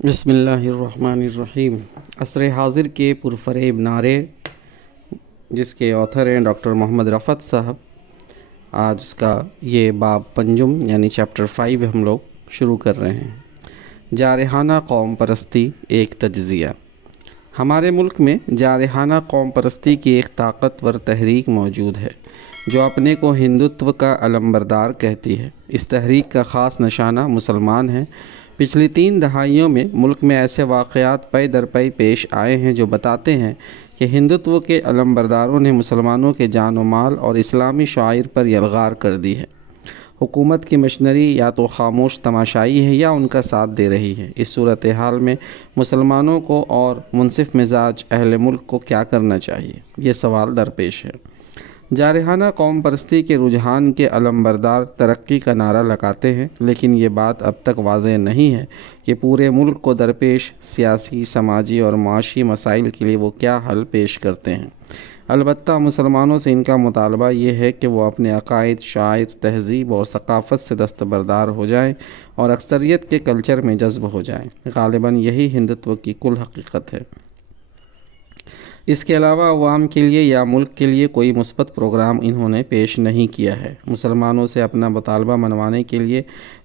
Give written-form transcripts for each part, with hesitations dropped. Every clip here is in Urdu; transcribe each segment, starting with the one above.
بسم اللہ الرحمن الرحیم۔ عصر حاضر کے پرفریب نعرے، جس کے آتھر ہیں ڈاکٹر محمد رفعت صاحب، آج اس کا یہ باب پنجم یعنی چیپٹر 5 ہم لوگ شروع کر رہے ہیں۔ جارحانہ قوم پرستی ایک تجزیہ۔ ہمارے ملک میں جارحانہ قوم پرستی کی ایک طاقتور تحریک موجود ہے جو اپنے کو ہندوتو کا علمبردار کہتی ہے۔ اس تحریک کا خاص نشانہ مسلمان ہیں۔ پچھلی 3 دہائیوں میں ملک میں ایسے واقعات پے در پے پیش آئے ہیں جو بتاتے ہیں کہ ہندوتو کے علمبرداروں نے مسلمانوں کے جان و مال اور اسلامی شعائر پر یلغار کر دی ہے۔ حکومت کی مشنری یا تو خاموش تماشائی ہے یا ان کا ساتھ دے رہی ہے۔ اس صورتحال میں مسلمانوں کو اور منصف مزاج اہل ملک کو کیا کرنا چاہیے، یہ سوال درپیش ہے۔ جارحانہ قوم پرستی کے رجحان کے علمبردار ترقی کا نعرہ لگاتے ہیں، لیکن یہ بات اب تک واضح نہیں ہے کہ پورے ملک کو درپیش سیاسی، سماجی اور معاشی مسائل کے لیے وہ کیا حل پیش کرتے ہیں۔ البتہ مسلمانوں سے ان کا مطالبہ یہ ہے کہ وہ اپنے عقائد، شعائر، تہذیب اور ثقافت سے دستبردار ہو جائیں اور اکثریت کے کلچر میں جذب ہو جائیں۔ غالباً یہی ہندوتو کی کل حقیقت ہے۔ اس کے علاوہ عوام کے لیے یا ملک کے لیے کوئی مثبت پروگرام انہوں نے پیش نہیں کیا ہے۔ مسلمانوں سے اپنا مطالبہ منوانے کے لیے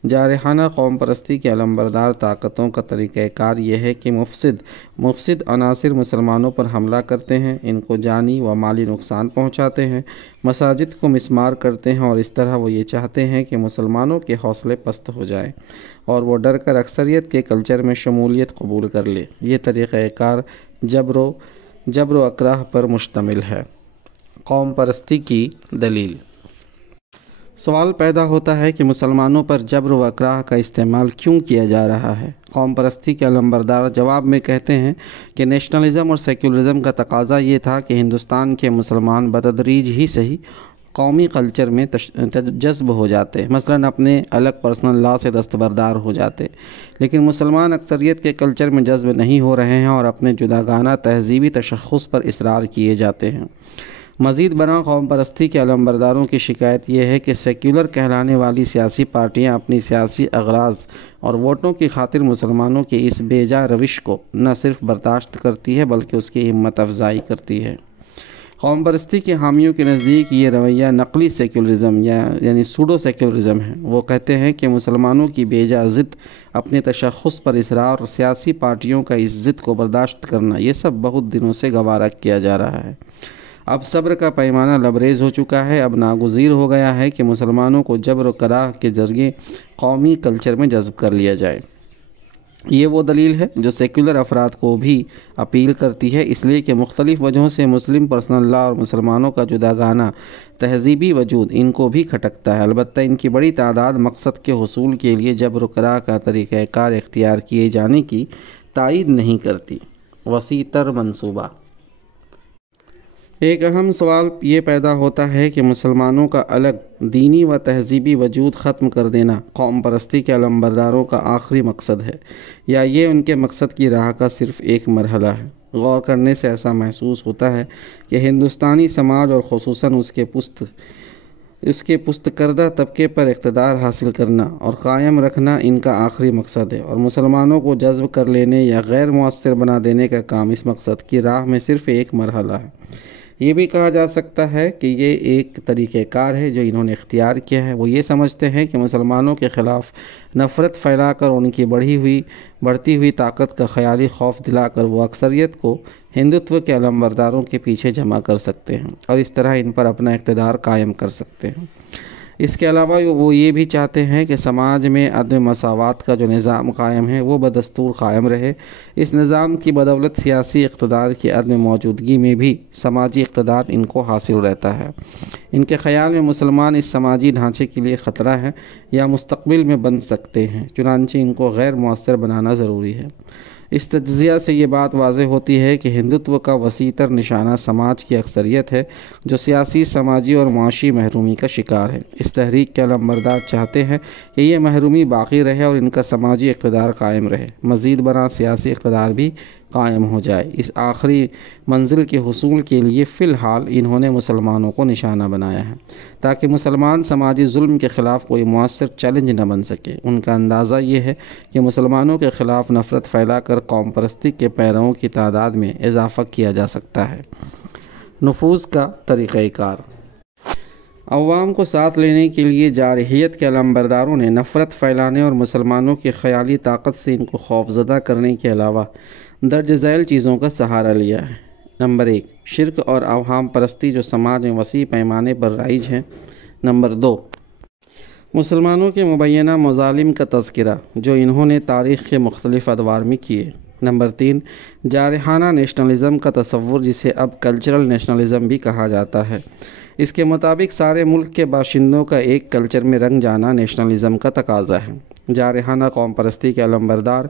جارحانہ قوم پرستی کے علمبردار طاقتوں کا طریقہ کار یہ ہے کہ مفسد عناصر مسلمانوں پر حملہ کرتے ہیں، ان کو جانی و مالی نقصان پہنچاتے ہیں، مساجد کو مسمار کرتے ہیں، اور اس طرح وہ یہ چاہتے ہیں کہ مسلمانوں کے حوصلے پست ہو جائیں اور وہ ڈر کر اکثریت کے کلچر میں شمولیت قبول کر لے۔ یہ طریقہ کار جبر و اکراہ پر مشتمل ہے۔ قوم پرستی کی دلیل۔ سوال پیدا ہوتا ہے کہ مسلمانوں پر جبر و اکراہ کا استعمال کیوں کیا جا رہا ہے؟ قوم پرستی کے علمبردار جواب میں کہتے ہیں کہ نیشنلزم اور سیکولرزم کا تقاضا یہ تھا کہ ہندوستان کے مسلمان بتدریج ہی صحیح قومی کلچر میں جذب ہو جاتے، مثلاً اپنے الگ پرسنل لا سے دستبردار ہو جاتے، لیکن مسلمان اکثریت کے کلچر میں جذب نہیں ہو رہے ہیں اور اپنے جداگانہ تہذیبی تشخص پر اصرار کیے جاتے ہیں۔ مزید برآں قوم پرستی کے علمبرداروں کی شکایت یہ ہے کہ سیکولر کہلانے والی سیاسی پارٹیاں اپنی سیاسی اغراض اور ووٹوں کی خاطر مسلمانوں کی اس بے جا روش کو نہ صرف برداشت کرتی ہے بلکہ اس کی ہمت افزائی کرتی ہے۔ قوم پرستی کے حامیوں کے نزدیک یہ رویہ نقلی سیکولرزم یعنی سوڈو سیکولرزم ہے۔ وہ کہتے ہیں کہ مسلمانوں کی بے جا ضد، اپنے تشخص پر اصرار اور سیاسی پارٹیوں کا اس ضد کو برداشت کرنا، یہ سب بہت دنوں سے گوارا کیا جا رہا ہے۔ اب صبر کا پیمانہ لبریز ہو چکا ہے۔ اب ناگزیر ہو گیا ہے کہ مسلمانوں کو جبر و کراہ کے ذریعے قومی کلچر میں جذب کر لیا جائے۔ یہ وہ دلیل ہے جو سیکولر افراد کو بھی اپیل کرتی ہے، اس لیے کہ مختلف وجہوں سے مسلم پرسنل لا اور مسلمانوں کا جداگانہ تہذیبی وجود ان کو بھی کھٹکتا ہے۔ البتہ ان کی بڑی تعداد مقصد کے حصول کے لیے جبر و کراہ کا طریقہ کار اختیار کیے جانے کی تائید نہیں کرتی۔ وسیع تر منصوبہ۔ ایک اہم سوال یہ پیدا ہوتا ہے کہ مسلمانوں کا الگ دینی و تہذیبی وجود ختم کر دینا قوم پرستی کے علمبرداروں کا آخری مقصد ہے یا یہ ان کے مقصد کی راہ کا صرف ایک مرحلہ ہے۔ غور کرنے سے ایسا محسوس ہوتا ہے کہ ہندوستانی سماج اور خصوصاً اس کے پست کردہ طبقے پر اقتدار حاصل کرنا اور قائم رکھنا ان کا آخری مقصد ہے، اور مسلمانوں کو جذب کر لینے یا غیر مؤثر بنا دینے کا کام اس مقصد کی راہ میں صرف ایک مرحلہ ہے۔ یہ بھی کہا جا سکتا ہے کہ یہ ایک طریقہ کار ہے جو انہوں نے اختیار کیا ہے۔ وہ یہ سمجھتے ہیں کہ مسلمانوں کے خلاف نفرت پھیلا کر ان کی بڑھتی ہوئی طاقت کا خیالی خوف دلا کر وہ اکثریت کو ہندوتو کے علمبرداروں کے پیچھے جمع کر سکتے ہیں اور اس طرح ان پر اپنا اقتدار قائم کر سکتے ہیں۔ اس کے علاوہ وہ یہ بھی چاہتے ہیں کہ سماج میں عدم مساوات کا جو نظام قائم ہے وہ بدستور قائم رہے۔ اس نظام کی بدولت سیاسی اقتدار کی عدم موجودگی میں بھی سماجی اقتدار ان کو حاصل رہتا ہے۔ ان کے خیال میں مسلمان اس سماجی ڈھانچے کے لیے خطرہ ہیں یا مستقبل میں بن سکتے ہیں، چنانچہ ان کو غیر مؤثر بنانا ضروری ہے۔ اس تجزیہ سے یہ بات واضح ہوتی ہے کہ ہندوتو کا وسیع تر نشانہ سماج کی اکثریت ہے جو سیاسی، سماجی اور معاشی محرومی کا شکار ہے۔ اس تحریک کے علمبردار چاہتے ہیں کہ یہ محرومی باقی رہے اور ان کا سماجی اقتدار قائم رہے۔ مزید برآں سیاسی اقتدار بھی قائم ہو جائے۔ اس آخری منزل کے حصول کے لیے فی الحال انہوں نے مسلمانوں کو نشانہ بنایا ہے تاکہ مسلمان سماجی ظلم کے خلاف کوئی مؤثر چیلنج نہ بن سکے۔ ان کا اندازہ یہ ہے کہ مسلمانوں کے خلاف نفرت پھیلا کر قوم پرستی کے پیروؤں کی تعداد میں اضافہ کیا جا سکتا ہے۔ نفوذ کا طریقہ کار۔ عوام کو ساتھ لینے کے لیے جارحیت کے علمبرداروں نے نفرت پھیلانے اور مسلمانوں کی خیالی طاقت سے ان کو خوفزدہ کرنے کے علاوہ درج ذیل چیزوں کا سہارا لیا ہے۔ نمبر 1، شرک اور اوہام پرستی جو سماج میں وسیع پیمانے پر رائج ہے۔ نمبر 2، مسلمانوں کے مبینہ مظالم کا تذکرہ جو انہوں نے تاریخ کے مختلف ادوار میں کیے۔ نمبر 3، جارحانہ نیشنلزم کا تصور جسے اب کلچرل نیشنلزم بھی کہا جاتا ہے۔ اس کے مطابق سارے ملک کے باشندوں کا ایک کلچر میں رنگ جانا نیشنلزم کا تقاضا ہے۔ جارحانہ قوم پرستی کے علمبردار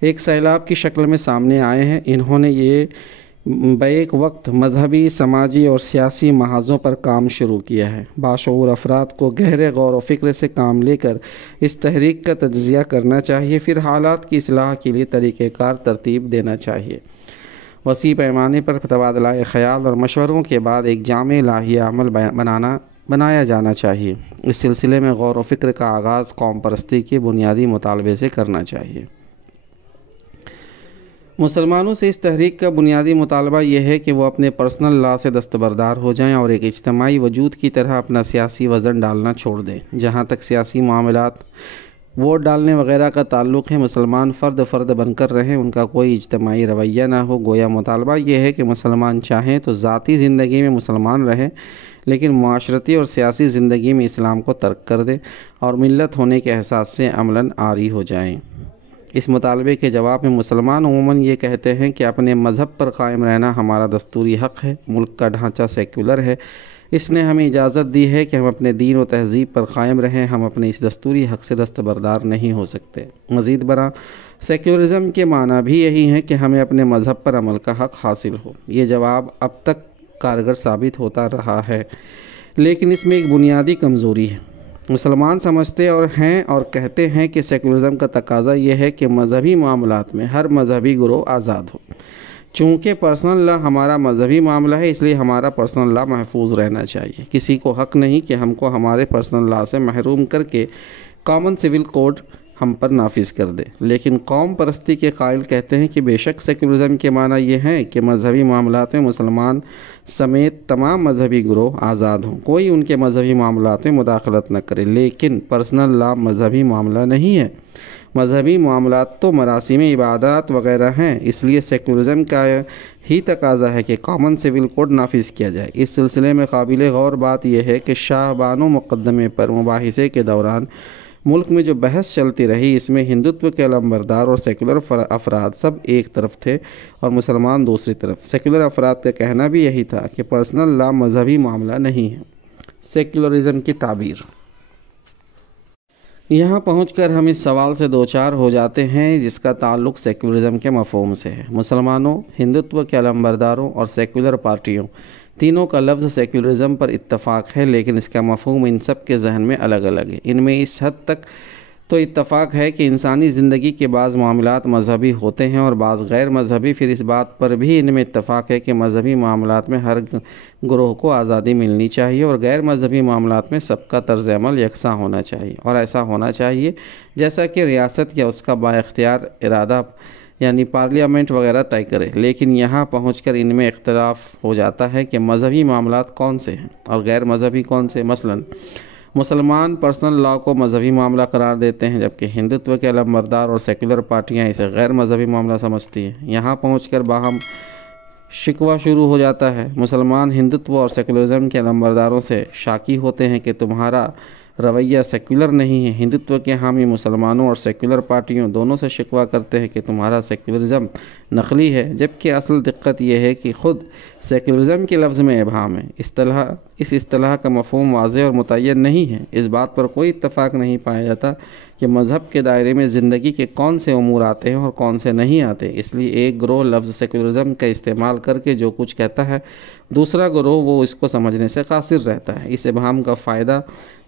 ایک سیلاب کی شکل میں سامنے آئے ہیں۔ انہوں نے یہ بیک وقت مذہبی، سماجی اور سیاسی محاذوں پر کام شروع کیا ہے۔ باشعور افراد کو گہرے غور و فکر سے کام لے کر اس تحریک کا تجزیہ کرنا چاہیے، پھر حالات کی اصلاح کے لیے طریقہ کار ترتیب دینا چاہیے۔ وسیع پیمانے پر تبادلہ خیال اور مشوروں کے بعد ایک جامع لائحہ عمل بنایا جانا چاہیے۔ اس سلسلے میں غور و فکر کا آغاز قوم پرستی کے بنیادی مطالبے سے کرنا چاہیے۔ مسلمانوں سے اس تحریک کا بنیادی مطالبہ یہ ہے کہ وہ اپنے پرسنل لا سے دستبردار ہو جائیں اور ایک اجتماعی وجود کی طرح اپنا سیاسی وزن ڈالنا چھوڑ دیں۔ جہاں تک سیاسی معاملات، ووٹ ڈالنے وغیرہ کا تعلق ہے، مسلمان فرد بن کر رہیں، ان کا کوئی اجتماعی رویہ نہ ہو۔ گویا مطالبہ یہ ہے کہ مسلمان چاہیں تو ذاتی زندگی میں مسلمان رہیں، لیکن معاشرتی اور سیاسی زندگی میں اسلام کو ترک کر دیں اور ملت ہونے کے احساس سے عملاً عاری ہو جائیں۔ اس مطالبے کے جواب میں مسلمان عموماً یہ کہتے ہیں کہ اپنے مذہب پر قائم رہنا ہمارا دستوری حق ہے۔ ملک کا ڈھانچہ سیکولر ہے، اس نے ہمیں اجازت دی ہے کہ ہم اپنے دین و تہذیب پر قائم رہیں، ہم اپنے اس دستوری حق سے دستبردار نہیں ہو سکتے۔ مزید برآں سیکولرزم کے معنی بھی یہی ہے کہ ہمیں اپنے مذہب پر عمل کا حق حاصل ہو۔ یہ جواب اب تک کارگر ثابت ہوتا رہا ہے، لیکن اس میں ایک بنیادی کمزوری ہے۔ مسلمان سمجھتے اور کہتے ہیں کہ سیکولرزم کا تقاضا یہ ہے کہ مذہبی معاملات میں ہر مذہبی گروہ آزاد ہو۔ چونکہ پرسنل لا ہمارا مذہبی معاملہ ہے، اس لیے ہمارا پرسنل لا محفوظ رہنا چاہیے۔ کسی کو حق نہیں کہ ہم کو ہمارے پرسنل لا سے محروم کر کے کامن سول کوڈ ہم پر نافذ کر دے۔ لیکن قوم پرستی کے قائل کہتے ہیں کہ بے شک سیکولرزم کے معنی یہ ہے کہ مذہبی معاملات میں مسلمان سمیت تمام مذہبی گروہ آزاد ہوں، کوئی ان کے مذہبی معاملات میں مداخلت نہ کرے۔ لیکن پرسنل لا مذہبی معاملہ نہیں ہے۔ مذہبی معاملات تو مراسم عبادات وغیرہ ہیں، اس لیے سیکولرزم کا ہی تقاضا ہے کہ کامن سول کوڈ نافذ کیا جائے۔ اس سلسلے میں قابل غور بات یہ ہے کہ شاہ بانو مقدمے پر مباحثے کے دوران ملک میں جو بحث چلتی رہی، اس میں ہندوتو کے علمبردار اور سیکولر افراد سب ایک طرف تھے اور مسلمان دوسری طرف۔ سیکولر افراد کا کہنا بھی یہی تھا کہ پرسنل لا مذہبی معاملہ نہیں ہے۔ سیکولرزم کی تعبیر۔ یہاں پہنچ کر ہم اس سوال سے دوچار ہو جاتے ہیں جس کا تعلق سیکولرزم کے مفہوم سے ہے۔ مسلمانوں، ہندوتو کے علمبرداروں اور سیکولر پارٹیوں تینوں کا لفظ سیکولرزم پر اتفاق ہے، لیکن اس کا مفہوم ان سب کے ذہن میں الگ الگ ہے۔ ان میں اس حد تک تو اتفاق ہے کہ انسانی زندگی کے بعض معاملات مذہبی ہوتے ہیں اور بعض غیر مذہبی۔ پھر اس بات پر بھی ان میں اتفاق ہے کہ مذہبی معاملات میں ہر گروہ کو آزادی ملنی چاہیے اور غیر مذہبی معاملات میں سب کا طرز عمل یکساں ہونا چاہیے، اور ایسا ہونا چاہیے جیسا کہ ریاست یا اس کا با اختیار ارادہ یعنی پارلیمنٹ وغیرہ طے کرے۔ لیکن یہاں پہنچ کر ان میں اختلاف ہو جاتا ہے کہ مذہبی معاملات کون سے ہیں اور غیر مذہبی کون سے۔ مثلاً مسلمان پرسنل لا کو مذہبی معاملہ قرار دیتے ہیں، جبکہ ہندوتو کے علمبردار اور سیکولر پارٹیاں اسے غیر مذہبی معاملہ سمجھتی ہیں۔ یہاں پہنچ کر باہم شکوہ شروع ہو جاتا ہے۔ مسلمان ہندوتو اور سیکولرزم کے علمبرداروں سے شاکی ہوتے ہیں کہ تمہارا رویہ سیکولر نہیں ہے۔ ہندوتو کے حامی مسلمانوں اور سیکولر پارٹیوں دونوں سے شکوہ کرتے ہیں کہ تمہارا سیکولرزم نقلی ہے، جبکہ اصل دقت یہ ہے کہ خود سیکولرزم کے لفظ میں ابہام ہے۔ اس اصطلاح کا مفہوم واضح اور متعین نہیں ہے۔ اس بات پر کوئی اتفاق نہیں پایا جاتا کہ مذہب کے دائرے میں زندگی کے کون سے امور آتے ہیں اور کون سے نہیں آتے۔ اس لیے ایک گروہ لفظ سیکولرزم کا استعمال کر کے جو کچھ کہتا ہے دوسرا گروہ وہ اس کو سمجھنے سے قاصر رہتا ہے۔ اس ابہام کا فائدہ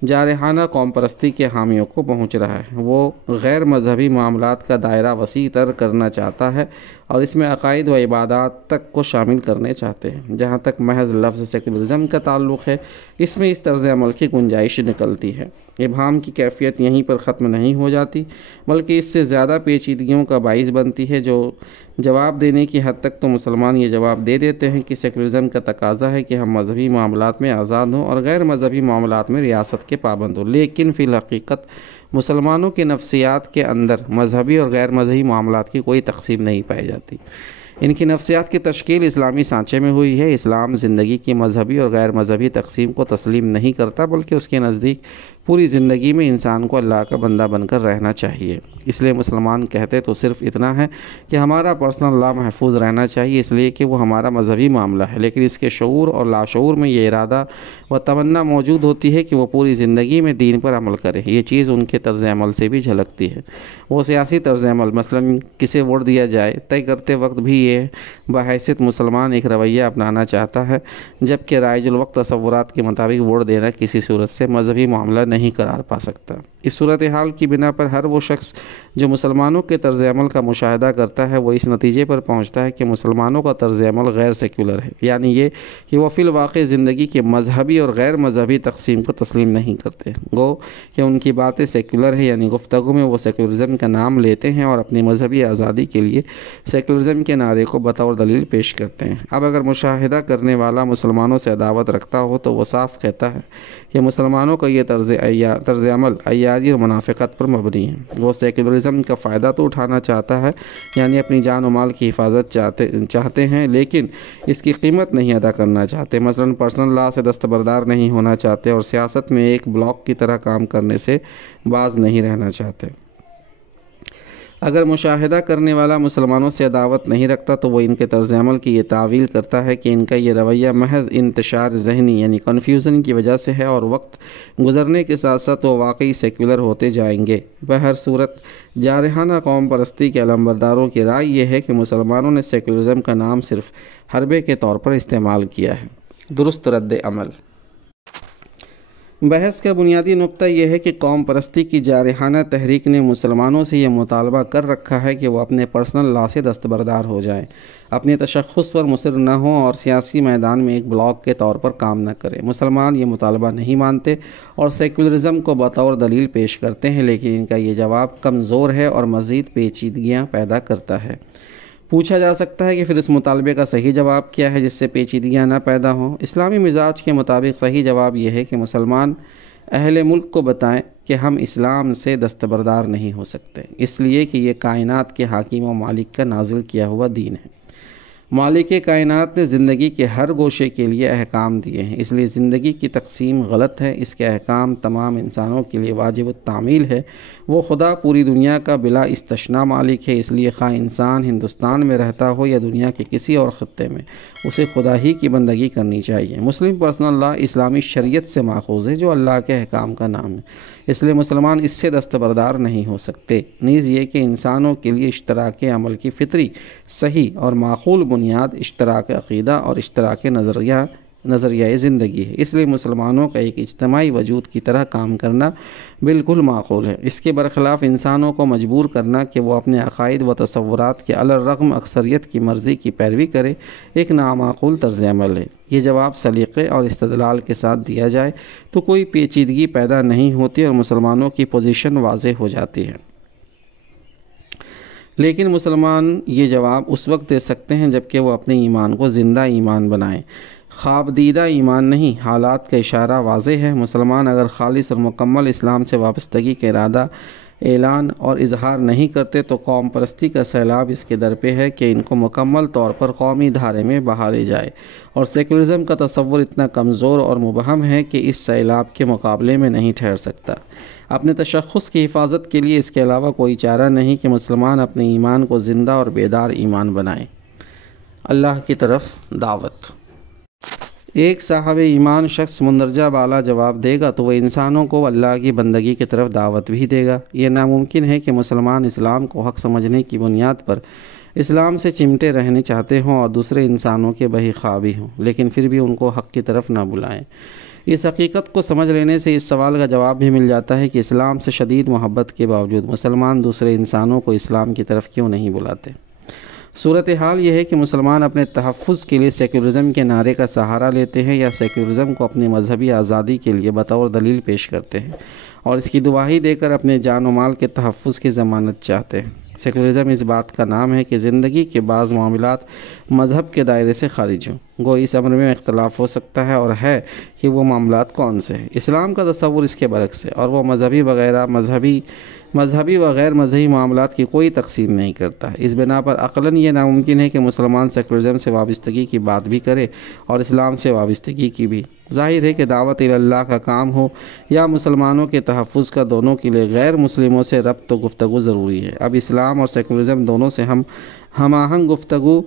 جارحانہ قوم پرستی کے حامیوں کو پہنچ رہا ہے۔ وہ غیر مذہبی معاملات کا دائرہ وسیع تر کرنا چاہتا ہے اور اس میں عقائد و عبادات تک کو شامل کرنے چاہتے ہیں۔ جہاں تک محض لفظ سیکولرزم کا تعلق ہے، اس میں اس طرز عمل کی گنجائش نکلتی ہے۔ ابہام کی کیفیت یہیں پر ختم نہیں ہو جاتی، بلکہ اس سے زیادہ پیچیدگیوں کا باعث بنتی ہے۔ جو جواب دینے کی حد تک تو مسلمان یہ جواب دے دیتے ہیں کہ سیکولرزم کا تقاضا ہے کہ ہم مذہبی معاملات میں آزاد ہوں اور غیر مذہبی معاملات میں ریاست کے پابند ہوں، لیکن فی الحقیقت مسلمانوں کی نفسیات کے اندر مذہبی اور غیر مذہبی معاملات کی کوئی تقسیم نہیں پائی جاتی۔ ان کی نفسیات کی تشکیل اسلامی سانچے میں ہوئی ہے۔ اسلام زندگی کی مذہبی اور غیر مذہبی تقسیم کو تسلیم نہیں کرتا، بلکہ اس کے نزدیک پوری زندگی میں انسان کو اللہ کا بندہ بن کر رہنا چاہیے۔ اس لیے مسلمان کہتے تو صرف اتنا ہے کہ ہمارا پرسنل لا محفوظ رہنا چاہیے، اس لیے کہ وہ ہمارا مذہبی معاملہ ہے، لیکن اس کے شعور اور لاشعور میں یہ ارادہ و تمنا موجود ہوتی ہے کہ وہ پوری زندگی میں دین پر عمل کرے۔ یہ چیز ان کے طرز عمل سے بھی جھلکتی ہے۔ وہ سیاسی طرز عمل، مثلاً کسے ووٹ دیا جائے، طے کرتے وقت بھی یہ بحیثیت مسلمان ایک رویہ اپنانا چاہتا ہے، جبکہ رائج الوقت تصورات کے مطابق ووٹ دینا کسی صورت سے مذہبی معاملہ نہیں قرار پا سکتا۔ اس صورتحال کی بنا پر ہر وہ شخص جو مسلمانوں کے طرز عمل کا مشاہدہ کرتا ہے، وہ اس نتیجے پر پہنچتا ہے کہ مسلمانوں کا طرز عمل غیر سیکولر ہے، یعنی یہ کہ وہ فی الواقع زندگی کے مذہبی اور غیر مذہبی تقسیم کو تسلیم نہیں کرتے۔ گو کہ ان کی باتیں سیکولر ہے، یعنی گفتگو میں وہ سیکولرزم کا نام لیتے ہیں اور اپنی مذہبی آزادی کے لیے سیکولرزم کے نعرے کو بطور دلیل پیش کرتے ہیں۔ اب اگر مشاہدہ کرنے والا مسلمانوں سے عداوت رکھتا ہو تو وہ صاف کہتا ہے کہ مسلمانوں کا یہ طرز عمل عیاری اور منافقت پر مبنی ہے۔ وہ سیکولرزم کا فائدہ تو اٹھانا چاہتا ہے، یعنی اپنی جان و مال کی حفاظت چاہتے ہیں، لیکن اس کی قیمت نہیں ادا کرنا چاہتے۔ مثلاً پرسنل لا سے دستبردار نہیں ہونا چاہتے اور سیاست میں ایک بلاک کی طرح کام کرنے سے باز نہیں رہنا چاہتے۔ اگر مشاہدہ کرنے والا مسلمانوں سے عداوت نہیں رکھتا تو وہ ان کے طرز عمل کی یہ تعویل کرتا ہے کہ ان کا یہ رویہ محض انتشار ذہنی یعنی کنفیوژن کی وجہ سے ہے اور وقت گزرنے کے ساتھ ساتھ وہ واقعی سیکولر ہوتے جائیں گے۔ بہر صورت جارحانہ قوم پرستی کے علمبرداروں کی رائے یہ ہے کہ مسلمانوں نے سیکولرزم کا نام صرف حربے کے طور پر استعمال کیا ہے۔ درست رد عمل۔ بحث کا بنیادی نقطہ یہ ہے کہ قوم پرستی کی جارحانہ تحریک نے مسلمانوں سے یہ مطالبہ کر رکھا ہے کہ وہ اپنے پرسنل لا سے دستبردار ہو جائیں، اپنے تشخص پر مصر نہ ہوں اور سیاسی میدان میں ایک بلاک کے طور پر کام نہ کریں۔ مسلمان یہ مطالبہ نہیں مانتے اور سیکولرزم کو بطور دلیل پیش کرتے ہیں، لیکن ان کا یہ جواب کمزور ہے اور مزید پیچیدگیاں پیدا کرتا ہے۔ پوچھا جا سکتا ہے کہ پھر اس مطالبے کا صحیح جواب کیا ہے جس سے پیچیدگیاں نہ پیدا ہوں؟ اسلامی مزاج کے مطابق صحیح جواب یہ ہے کہ مسلمان اہل ملک کو بتائیں کہ ہم اسلام سے دستبردار نہیں ہو سکتے، اس لیے کہ یہ کائنات کے حاکم و مالک کا نازل کیا ہوا دین ہے۔ مالک کائنات نے زندگی کے ہر گوشے کے لیے احکام دیے ہیں، اس لیے زندگی کی تقسیم غلط ہے۔ اس کے احکام تمام انسانوں کے لیے واجب التعمیل ہے۔ وہ خدا پوری دنیا کا بلا استثناء مالک ہے، اس لیے خواہ انسان ہندوستان میں رہتا ہو یا دنیا کے کسی اور خطے میں، اسے خدا ہی کی بندگی کرنی چاہیے۔ مسلم پرسنل لا اسلامی شریعت سے ماخوذ ہے جو اللہ کے احکام کا نام ہے، اس لیے مسلمان اس سے دستبردار نہیں ہو سکتے۔ نیز یہ کہ انسانوں کے لیے اشتراک عمل کی فطری، صحیح اور معقول بنیاد اشتراک عقیدہ اور اشتراک نظریہ زندگی ہے، اس لیے مسلمانوں کا ایک اجتماعی وجود کی طرح کام کرنا بالکل معقول ہے۔ اس کے برخلاف انسانوں کو مجبور کرنا کہ وہ اپنے عقائد و تصورات کے علی الرغم اکثریت کی مرضی کی پیروی کرے ایک نامعقول طرز عمل ہے۔ یہ جواب سلیقے اور استدلال کے ساتھ دیا جائے تو کوئی پیچیدگی پیدا نہیں ہوتی اور مسلمانوں کی پوزیشن واضح ہو جاتی ہے۔ لیکن مسلمان یہ جواب اس وقت دے سکتے ہیں جبکہ وہ اپنے ایمان کو زندہ ایمان بنائیں، خواب دیدہ ایمان نہیں۔ حالات کا اشارہ واضح ہے۔ مسلمان اگر خالص اور مکمل اسلام سے وابستگی کا ارادہ اعلان اور اظہار نہیں کرتے تو قوم پرستی کا سیلاب اس کے در پہ ہے کہ ان کو مکمل طور پر قومی دھارے میں بہا لے جائے، اور سیکولرزم کا تصور اتنا کمزور اور مبہم ہے کہ اس سیلاب کے مقابلے میں نہیں ٹھہر سکتا۔ اپنے تشخص کی حفاظت کے لیے اس کے علاوہ کوئی چارہ نہیں کہ مسلمان اپنے ایمان کو زندہ اور بیدار ایمان بنائیں۔ اللہ کی طرف دعوت۔ ایک صاحب ایمان شخص مندرجہ بالا جواب دے گا تو وہ انسانوں کو اللہ کی بندگی کی طرف دعوت بھی دے گا۔ یہ ناممکن ہے کہ مسلمان اسلام کو حق سمجھنے کی بنیاد پر اسلام سے چمٹے رہنے چاہتے ہوں اور دوسرے انسانوں کے بہی خوابی ہوں، لیکن پھر بھی ان کو حق کی طرف نہ بلائیں۔ اس حقیقت کو سمجھ لینے سے اس سوال کا جواب بھی مل جاتا ہے کہ اسلام سے شدید محبت کے باوجود مسلمان دوسرے انسانوں کو اسلام کی طرف کیوں نہیں بلاتے۔ صورتحال یہ ہے کہ مسلمان اپنے تحفظ کے لیے سیکولرزم کے نعرے کا سہارا لیتے ہیں یا سیکولرزم کو اپنی مذہبی آزادی کے لیے بطور دلیل پیش کرتے ہیں اور اس کی گواہی دے کر اپنے جان و مال کے تحفظ کی ضمانت چاہتے ہیں۔ سیکولرزم اس بات کا نام ہے کہ زندگی کے بعض معاملات مذہب کے دائرے سے خارج ہوں۔ گو اس امر میں اختلاف ہو سکتا ہے اور ہے کہ وہ معاملات کون سے ہیں۔ اسلام کا تصور اس کے برعکس ہے اور وہ مذہبی و غیر مذہبی معاملات کی کوئی تقسیم نہیں کرتا۔ اس بنا پر عقلاً یہ ناممکن ہے کہ مسلمان سیکولرزم سے وابستگی کی بات بھی کرے اور اسلام سے وابستگی کی بھی۔ ظاہر ہے کہ دعوت اللہ کا کام ہو یا مسلمانوں کے تحفظ کا، دونوں کے لیے غیر مسلموں سے ربط و گفتگو ضروری ہے۔ اب اسلام اور سیکولرزم دونوں سے ہم آہنگ گفتگو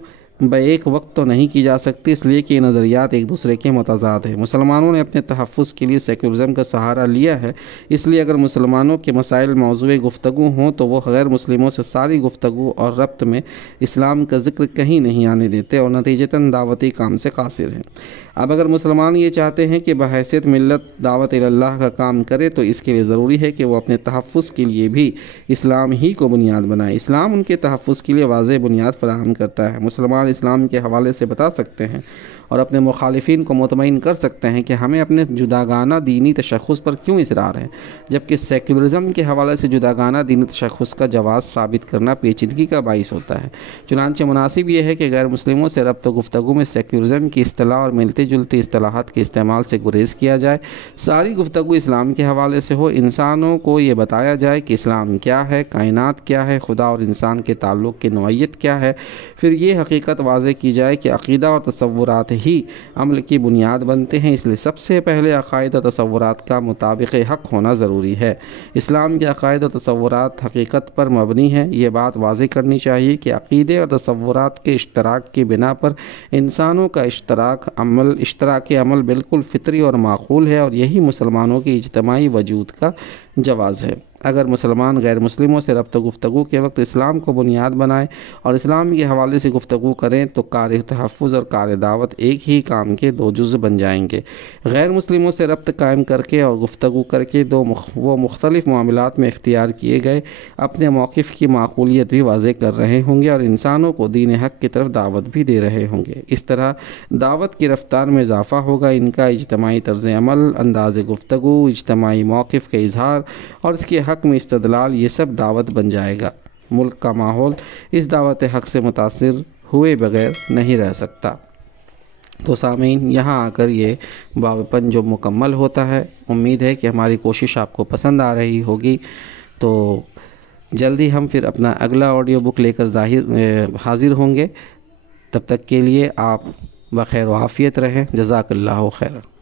ایک وقت تو نہیں کی جا سکتی، اس لیے کہ یہ نظریات ایک دوسرے کے متضاد ہیں۔ مسلمانوں نے اپنے تحفظ کے لیے سیکولرزم کا سہارا لیا ہے، اس لیے اگر مسلمانوں کے مسائل موضوع گفتگو ہوں تو وہ غیر مسلموں سے ساری گفتگو اور ربط میں اسلام کا ذکر کہیں نہیں آنے دیتے اور نتیجتاً دعوتی کام سے قاصر ہیں۔ اب اگر مسلمان یہ چاہتے ہیں کہ بحیثیت ملت دعوت اللہ کا کام کرے تو اس کے لیے ضروری ہے کہ وہ اپنے تحفظ کے لیے بھی اسلام ہی کو بنیاد بنائے۔ اسلام ان کے تحفظ کے لیے واضح بنیاد فراہم کرتا ہے۔ مسلمان اسلام کے حوالے سے بتا سکتے ہیں اور اپنے مخالفین کو مطمئن کر سکتے ہیں کہ ہمیں اپنے جداگانہ دینی تشخص پر کیوں اصرار ہے، جبکہ سیکولرزم کے حوالے سے جداگانہ دینی تشخص کا جواز ثابت کرنا پیچیدگی کا باعث ہوتا ہے۔ چنانچہ مناسب یہ ہے کہ غیر مسلموں سے ربط و گفتگو میں سیکولرزم کی اصطلاح اور ملتی جلتی اصطلاحات کے استعمال سے گریز کیا جائے، ساری گفتگو اسلام کے حوالے سے ہو، انسانوں کو یہ بتایا جائے کہ اسلام کیا ہے، کائنات کیا ہے، خدا اور انسان کے تعلق کی نوعیت کیا ہے، پھر یہ حقیقت واضح کی جائے کہ عقیدہ اور تصورات ہی عمل کی بنیاد بنتے ہیں، اس لیے سب سے پہلے عقائد و تصورات کا مطابق حق ہونا ضروری ہے۔ اسلام کے عقائد و تصورات حقیقت پر مبنی ہیں۔ یہ بات واضح کرنی چاہیے کہ عقیدے اور تصورات کے اشتراک کی بنا پر انسانوں کا اشتراک عمل بالکل فطری اور معقول ہے اور یہی مسلمانوں کے اجتماعی وجود کا جواز ہے۔ اگر مسلمان غیر مسلموں سے ربط و گفتگو کے وقت اسلام کو بنیاد بنائیں اور اسلام کے حوالے سے گفتگو کریں تو کار تحفظ اور کار دعوت ایک ہی کام کے دو جز بن جائیں گے۔ غیر مسلموں سے ربط قائم کر کے اور گفتگو کر کے وہ مختلف معاملات میں اختیار کیے گئے اپنے موقف کی معقولیت بھی واضح کر رہے ہوں گے اور انسانوں کو دین حق کی طرف دعوت بھی دے رہے ہوں گے۔ اس طرح دعوت کی رفتار میں اضافہ ہوگا، ان کا اجتماعی طرز عمل، انداز گفتگو، اجتماعی موقف کا اظہار اور اس کے حق میں استدلال، یہ سب دعوت بن جائے گا۔ ملک کا ماحول اس دعوت حق سے متاثر ہوئے بغیر نہیں رہ سکتا۔ تو سامعین، یہاں آ کر یہ باب پن جو مکمل ہوتا ہے۔ امید ہے کہ ہماری کوشش آپ کو پسند آ رہی ہوگی۔ تو جلدی ہم پھر اپنا اگلا آڈیو بک لے کر حاضر ہوں گے۔ تب تک کے لیے آپ بخیر و عافیت رہیں۔ جزاک اللہ خیر۔